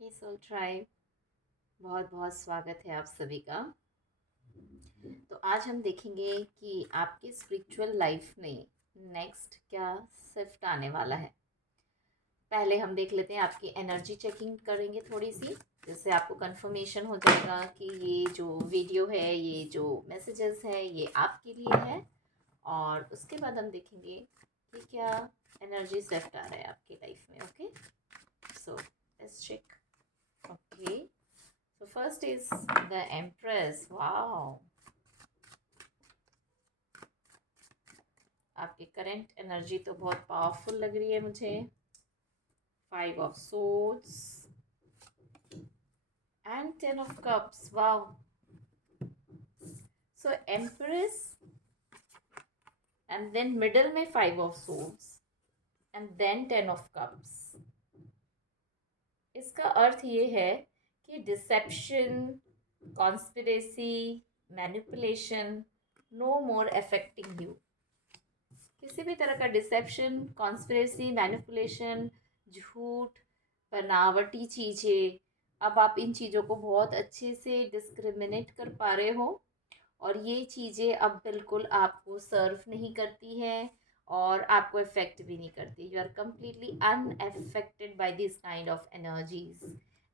हे soul tribe, बहुत बहुत स्वागत है आप सभी का। तो आज हम देखेंगे कि आपकी स्पिरिचुअल लाइफ में नेक्स्ट क्या शिफ्ट आने वाला है। पहले हम देख लेते हैं, आपकी एनर्जी चेकिंग करेंगे थोड़ी सी, जिससे आपको कंफर्मेशन हो जाएगा कि ये जो वीडियो है, ये जो मैसेजेस है, ये आपके लिए है। और उसके बाद हम देखेंगे कि क्या एनर्जी शिफ्ट आ रहा है आपकी लाइफ में। Okay, so let's check. Okay, so first is the Empress. Wow. आपकी करंट एनर्जी तो बहुत पावरफुल लग रही है मुझे। 5 of Swords and 10 of Cups. Wow. So Empress and then middle में 5 of Swords and then 10 of Cups. इसका अर्थ ये है कि deception, conspiracy, manipulation no more affecting you. किसी भी तरह का डिसेप्शन, कॉन्स्पिरेसी, मैनिपुलेशन, झूठ, बनावटी चीज़ें, अब आप इन चीज़ों को बहुत अच्छे से डिस्क्रिमिनेट कर पा रहे हो। और ये चीज़ें अब बिल्कुल आपको सर्व नहीं करती हैं और आपको इफेक्ट भी नहीं करती। You are completely unaffected by this kind of energies,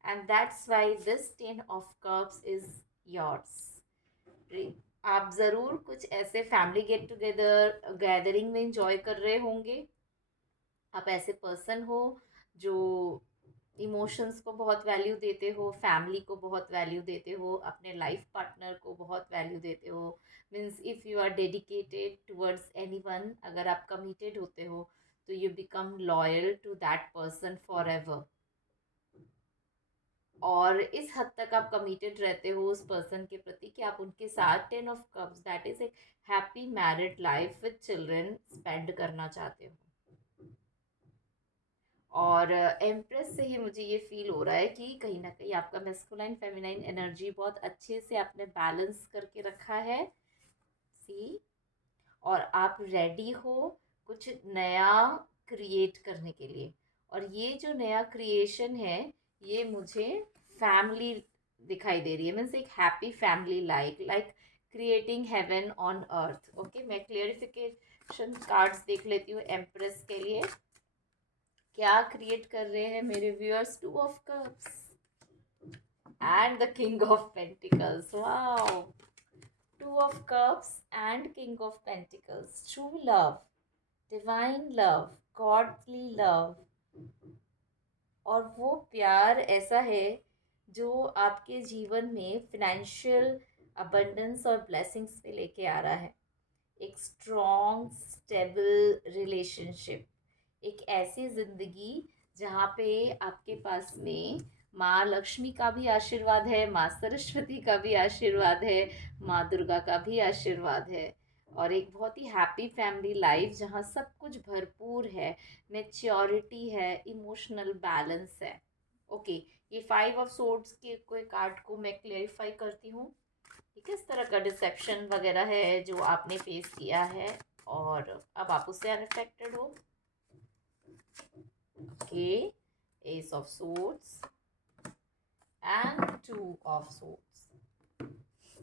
and that's why this 10 of Cups is yours. आप ज़रूर कुछ ऐसे फैमिली गेट टुगेदर गैदरिंग में इंजॉय कर रहे होंगे। आप ऐसे पर्सन हो जो इमोशंस को बहुत वैल्यू देते हो, फैमिली को बहुत वैल्यू देते हो, अपने लाइफ पार्टनर को बहुत वैल्यू देते हो। Means if you are dedicated towards anyone, अगर आप कमिटेड होते हो तो you become loyal to that person forever. और इस हद तक आप कमिटेड रहते हो उस पर्सन के प्रति कि आप उनके साथ 10 of Cups, दैट इज एक happy married life with children spend करना चाहते हो। और एम्प्रेस से ही मुझे ये फील हो रहा है कि कहीं ना कहीं आपका मेस्कुलाइन फेमिनाइन एनर्जी बहुत अच्छे से आपने बैलेंस करके रखा है। सी, और आप रेडी हो कुछ नया क्रिएट करने के लिए। और ये जो नया क्रिएशन है, ये मुझे फैमिली दिखाई दे रही है। मीन्स एक happy family, like like creating heaven on earth. Okay, मैं क्लियरिफिकेशन कार्ड्स देख लेती हूँ एम्प्रेस के लिए। क्या क्रिएट कर रहे हैं मेरे viewers? 2 of Cups and the king of pentacles. Wow, 2 of Cups and King of Pentacles. True love, divine love, godly love। और वो प्यार ऐसा है जो आपके जीवन में फिनेंशियल अबंडेंस और ब्लेसिंग्स पे लेके आ रहा है। एक स्ट्रॉन्ग स्टेबल रिलेशनशिप, एक ऐसी ज़िंदगी जहाँ पे आपके पास में माँ लक्ष्मी का भी आशीर्वाद है, माँ सरस्वती का भी आशीर्वाद है, माँ दुर्गा का भी आशीर्वाद है। और एक बहुत ही हैप्पी फैमिली लाइफ जहाँ सब कुछ भरपूर है, मेच्योरिटी है, इमोशनल बैलेंस है। ओके, ये 5 of Swords के कोई कार्ड को मैं क्लेरिफाई करती हूँ कि किस तरह का डिसेप्शन वगैरह है जो आपने फेस किया है और अब आप उससे अनअफेक्टेड हो। Okay, S of swords and 2 of Swords।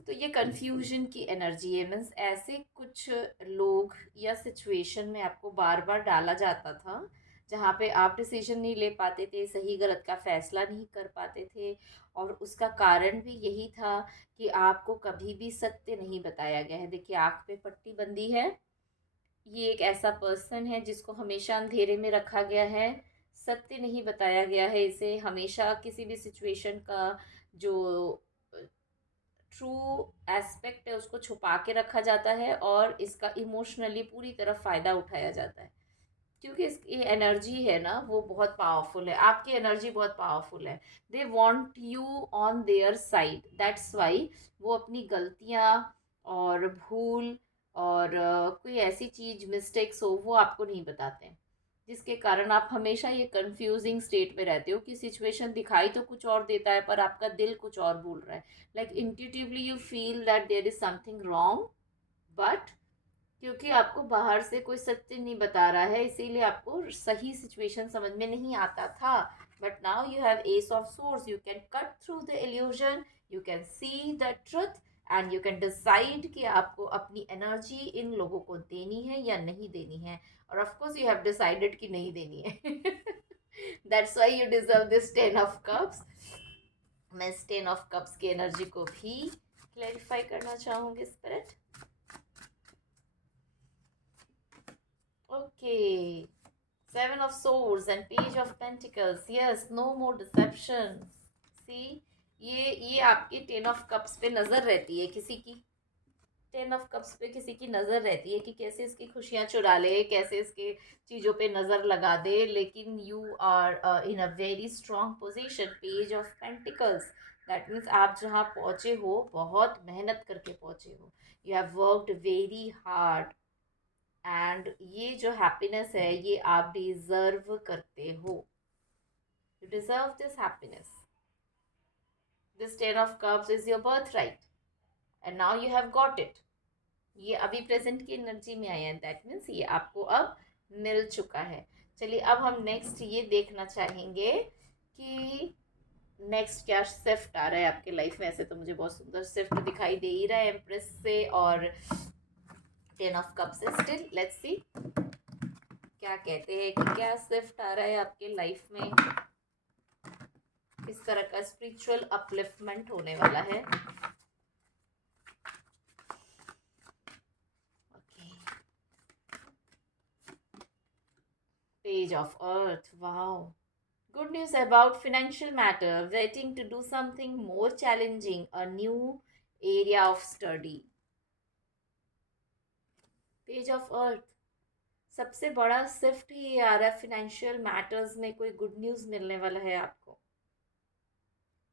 तो ये कंफ्यूजन की एनर्जी है। मीन्स ऐसे कुछ लोग या सिचुएशन में आपको बार बार डाला जाता था जहाँ पे आप डिसीजन नहीं ले पाते थे, सही गलत का फैसला नहीं कर पाते थे। और उसका कारण भी यही था कि आपको कभी भी सत्य नहीं बताया गया है। देखिए, आँख पे पट्टी बंदी है। ये एक ऐसा पर्सन है जिसको हमेशा अंधेरे में रखा गया है, सत्य नहीं बताया गया है इसे। हमेशा किसी भी सिचुएशन का जो ट्रू एस्पेक्ट है उसको छुपा के रखा जाता है और इसका इमोशनली पूरी तरह फ़ायदा उठाया जाता है। क्योंकि इसकी एनर्जी है ना, वो बहुत पावरफुल है, आपकी एनर्जी बहुत पावरफुल है। They want you on their side, that's why वो अपनी गलतियाँ और भूल और कोई ऐसी चीज़ मिस्टेक्स हो वो आपको नहीं बताते हैं, जिसके कारण आप हमेशा ये कंफ्यूजिंग स्टेट में रहते हो कि सिचुएशन दिखाई तो कुछ और देता है पर आपका दिल कुछ और बोल रहा है। Like intuitively you feel that there is something wrong, but क्योंकि आपको बाहर से कोई सत्य नहीं बता रहा है, इसीलिए आपको सही सिचुएशन समझ में नहीं आता था। But now you have Ace of Swords. You can cut through the illusion, you can see the truth, and you can decide कि आपको अपनी एनर्जी इन लोगों को देनी है या नहीं देनी है. और of course you have decided कि नहीं देनी है. That's why you deserve this 10 of Cups. मैं इस 10 of Cups की एनर्जी को भी क्लैरिफाई करना चाहूंगी spirit. Okay, 7 of Swords and Page of Pentacles. Yes, no more deception. See, ये आपकी 10 of Cups पे नजर रहती है किसी की. 10 of Cups पे किसी की नजर रहती है कि कैसे इसकी खुशियां चुरा ले, कैसे इसके चीजों पे नजर लगा दे. लेकिन you are in a very strong position. Page of pentacles, that means आप जहाँ पहुंचे हो बहुत मेहनत करके पहुंचे हो. You have worked very hard and ये जो हैप्पीनेस है ये आप डिजर्व करते हो. You deserve this happiness. This 10 of Cups is your birth right and now you have got it. ये अभी प्रेजेंट की एनर्जी में आया है. दैट मीन्स ये आपको अब मिल चुका है. चलिए अब हम नेक्स्ट ये देखना चाहेंगे कि नेक्स्ट क्या शिफ्ट आ रहा है आपके लाइफ में. ऐसे तो मुझे बहुत सुंदर शिफ्ट दिखाई दे ही रहा है एम्प्रेस से और 10 of Cups से. स्टिल लेट्स सी क्या कहते हैं कि क्या शिफ्ट आ रहा है आपके लाइफ में. किस तरह का स्पिरिचुअल अपलिफ्टमेंट होने वाला है. Page of Earth. Wow. Good news about financial matter. Waiting to do something more challenging. A new area of study. Page of Earth. सबसे बड़ा शिफ्ट ही आ रहा है. फिनेंशियल मैटर्स में कोई गुड न्यूज़ मिलने वाला है आपको.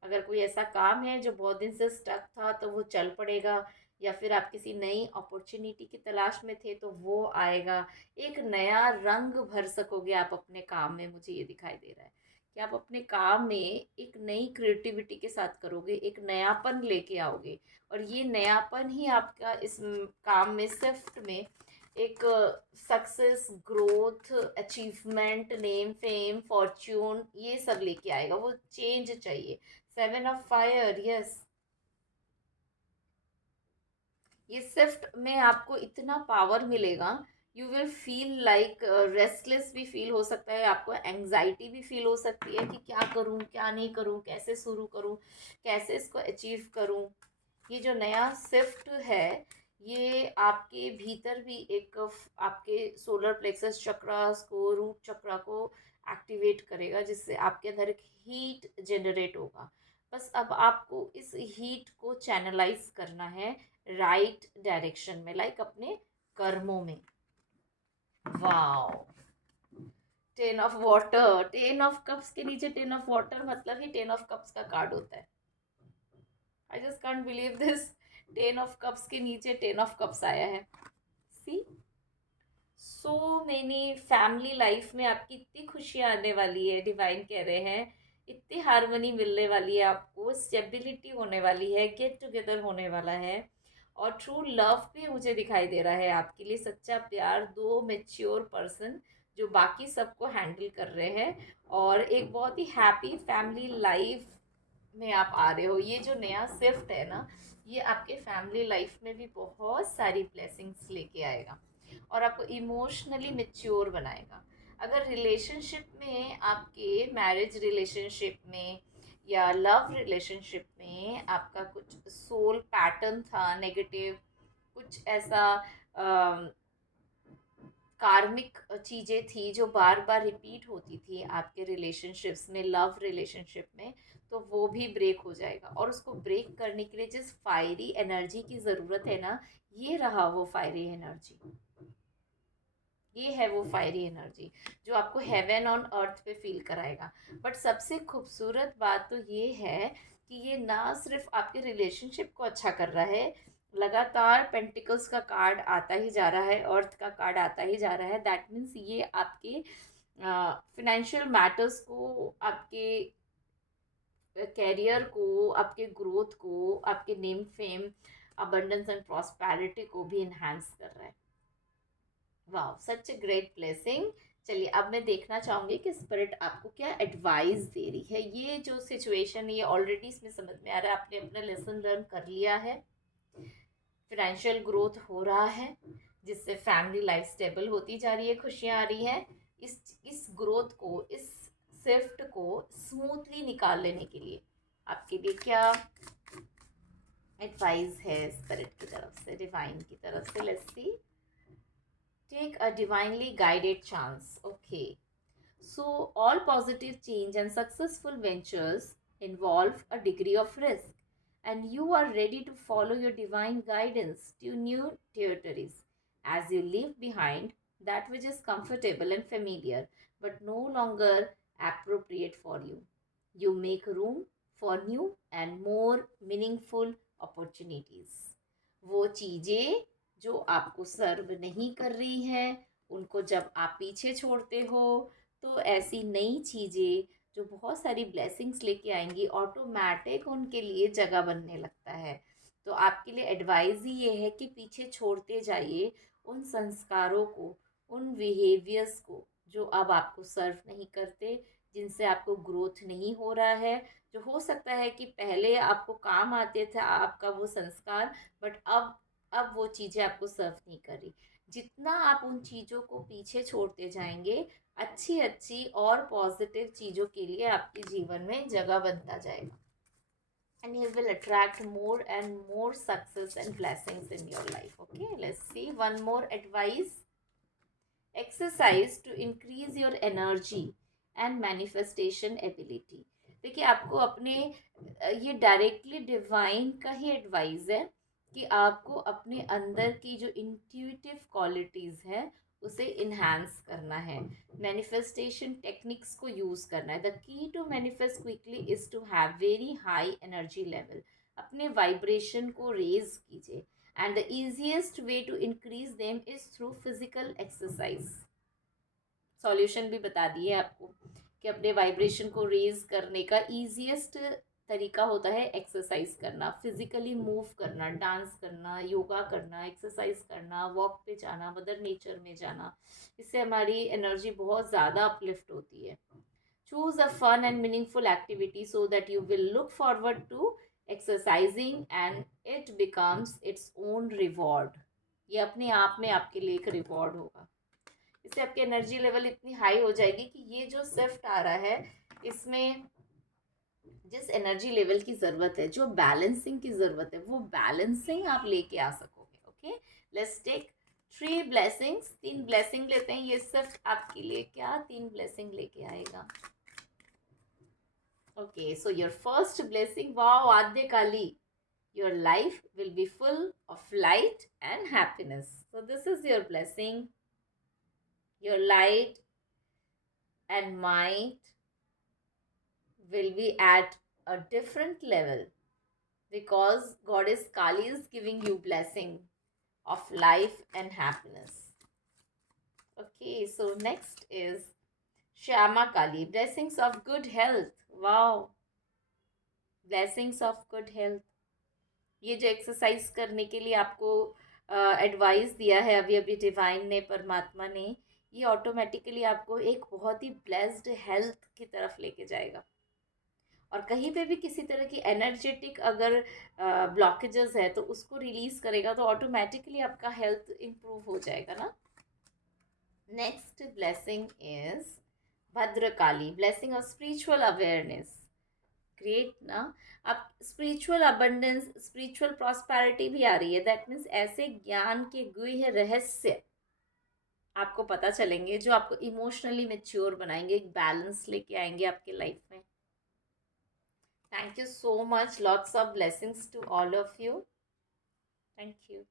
अगर कोई ऐसा काम है जो बहुत दिन से स्टक था तो वो चल पड़ेगा, या फिर आप किसी नई अपॉर्चुनिटी की तलाश में थे तो वो आएगा. एक नया रंग भर सकोगे आप अपने काम में. मुझे ये दिखाई दे रहा है कि आप अपने काम में एक नई क्रिएटिविटी के साथ करोगे, एक नयापन लेके आओगे. और ये नयापन ही आपका इस काम में शिफ्ट में एक success, growth, achievement, name, fame, Fortune ये सब लेके आएगा. वो चेंज चाहिए. 7 of Fire. यस, ये शिफ्ट में आपको इतना पावर मिलेगा. You will feel like restless भी फील हो सकता है आपको. एंग्जाइटी भी फील हो सकती है कि क्या करूं, क्या नहीं करूं, कैसे शुरू करूं, कैसे इसको अचीव करूं. ये जो नया शिफ्ट है ये आपके भीतर भी एक आपके सोलर प्लेक्सस चक्रास को, रूट चक्रा को एक्टिवेट करेगा, जिससे आपके अंदर एक हीट जनरेट होगा. बस अब आपको इस हीट को चैनलाइज करना है राइट डायरेक्शन में, लाइक अपने कर्मों में. Wow. 10 of Water. 10 of Cups के नीचे 10 of Water मतलब ही 10 of Cups का कार्ड होता है. I just can't believe this. 10 of Cups के नीचे 10 of Cups आया है. सी, सो मेनी फैमिली लाइफ में आपकी इतनी खुशियाँ आने वाली है. डिवाइन कह रहे हैं इतनी हारमोनी मिलने वाली है आपको, स्टेबिलिटी होने वाली है, गेट टुगेदर होने वाला है. और ट्रू लव भी मुझे दिखाई दे रहा है आपके लिए. सच्चा प्यार, दो मेच्योर पर्सन जो बाकी सबको हैंडल कर रहे हैं, और एक बहुत ही हैप्पी फैमिली लाइफ में आप आ रहे हो. ये जो नया शिफ्ट है ना, ये आपके फैमिली लाइफ में भी बहुत सारी ब्लेसिंग्स लेके आएगा और आपको इमोशनली मेच्योर बनाएगा. अगर रिलेशनशिप में, आपके मैरिज रिलेशनशिप में या लव रिलेशनशिप में आपका कुछ सोल पैटर्न था नेगेटिव, कुछ ऐसा कार्मिक चीज़ें थी जो बार बार रिपीट होती थी आपके रिलेशनशिप्स में, लव रिलेशनशिप में, तो वो भी ब्रेक हो जाएगा. और उसको ब्रेक करने के लिए जिस फायरी एनर्जी की ज़रूरत है ना, ये रहा वो फायरी एनर्जी. ये है वो फायरी एनर्जी जो आपको हेवन ऑन अर्थ पे फील कराएगा. बट सबसे खूबसूरत बात तो ये है कि ये ना सिर्फ आपके रिलेशनशिप को अच्छा कर रहा है, लगातार पेंटिकल्स का कार्ड आता ही जा रहा है, अर्थ का कार्ड आता ही जा रहा है. दैट मीन्स ये आपके फिनेंशियल मैटर्स को, आपके कैरियर को, आपके ग्रोथ को, आपके name, fame, abundance and prosperity को भी इन्हांस कर रहा है. वाह, सच ए ग्रेट ब्लेसिंग. चलिए अब मैं देखना चाहूँगी कि स्पिरिट आपको क्या एडवाइस दे रही है। ये जो सिचुएशन ये ऑलरेडी इसमें समझ में आ रहा है, आपने अपना लेसन लर्न कर लिया है, फाइनेंशियल ग्रोथ हो रहा है जिससे फैमिली लाइफ स्टेबल होती जा रही है, खुशियाँ आ रही हैं। इस ग्रोथ को, इस शिफ्ट को स्मूथली निकाल लेने के लिए आपके लिए क्या एडवाइस है स्पिरिट की तरफ से, डिवाइन की तरफ से। Let's see. Take a divinely guided chance. Okay. So, all positive change and successful ventures involve a degree of risk, and you are ready to follow your divine guidance to new territories as you leave behind that which is comfortable and familiar but no longer appropriate for you. You make room for new and more meaningful opportunities. वो चीज़ें जो आपको सर्व नहीं कर रही हैं उनको जब आप पीछे छोड़ते हो तो ऐसी नई चीज़ें जो बहुत सारी ब्लेसिंग्स लेके आएंगी ऑटोमेटिक उनके लिए जगह बनने लगता है। तो आपके लिए एडवाइस ही ये है कि पीछे छोड़ते जाइए उन संस्कारों को, उन बिहेवियर्स को जो अब आपको सर्व नहीं करते, जिनसे आपको ग्रोथ नहीं हो रहा है। जो हो सकता है कि पहले आपको काम आते थे आपका वो संस्कार, बट अब वो चीज़ें आपको सर्व नहीं कर रही। जितना आप उन चीज़ों को पीछे छोड़ते जाएंगे, अच्छी अच्छी और पॉजिटिव चीज़ों के लिए आपके जीवन में जगह बनता जाएगा, and you will attract more and more success and blessings in your life. Okay, let's see one more advice. Exercise to increase your energy and manifestation ability. देखिए आपको अपने ये डायरेक्टली डिवाइन का ही एडवाइस है कि आपको अपने अंदर की जो इंट्यूटिव क्वालिटीज़ हैं उसे इन्हांस करना है, मैनिफेस्टेशन टेक्निक्स को यूज़ करना है। The key to manifest quickly is to have very high energy level. अपने वाइब्रेशन को रेज कीजिए, and the easiest way to increase them is through physical exercise. Solution भी बता दिए आपको कि अपने वाइब्रेशन को रेज करने का ईजीएस्ट तरीका होता है एक्सरसाइज करना, फिजिकली मूव करना, डांस करना, योगा करना, एक्सरसाइज करना, वॉक पे जाना, मदर नेचर में जाना। इससे हमारी एनर्जी बहुत ज़्यादा अपलिफ्ट होती है। Choose a fun and meaningful activity so that you will look forward to exercising and it becomes its own reward. ये अपने आप में आपके लिए एक रिवॉर्ड होगा। इससे आपकी एनर्जी लेवल इतनी हाई हो जाएगी कि ये जो शिफ्ट आ रहा है इसमें जिस एनर्जी लेवल की ज़रूरत है, जो बैलेंसिंग की ज़रूरत है, वो बैलेंसिंग आप लेके आ सकोगे। Okay, let's take 3 blessings. 3 blessing लेते हैं। ये सिर्फ आपके लिए क्या 3 ब्लेसिंग लेके आएगा। Okay, so your first blessing, wow आद्य काली, your life will be full of light and happiness. So this is your blessing. Your light and might will be at a different level because Goddess Kali is giving you blessing of life and happiness. Okay, so next is Shyama Kali, blessings of good health. Wow, blessings of good health. ये जो exercise करने के लिए आपको advice दिया है अभी अभी डिवाइन ने, परमात्मा ने, ये ऑटोमेटिकली आपको एक बहुत ही ब्लेस्ड हेल्थ की तरफ लेके जाएगा। और कहीं पे भी किसी तरह की एनर्जेटिक अगर ब्लॉकेजेस है तो उसको रिलीज करेगा, तो ऑटोमेटिकली आपका हेल्थ इम्प्रूव हो जाएगा ना। Next blessing is Bhadrakali, blessing of spiritual awareness. Great ना। अब स्पिरिचुअल अबंडेंस, स्पिरिचुअल प्रॉस्पेरिटी भी आ रही है। दैट मीन्स ऐसे ज्ञान के गुह्य रहस्य आपको पता चलेंगे जो आपको इमोशनली मेच्योर बनाएंगे, एक बैलेंस लेके आएंगे आपके लाइफ में। Thank you so much, lots of blessings to all of you. Thank you.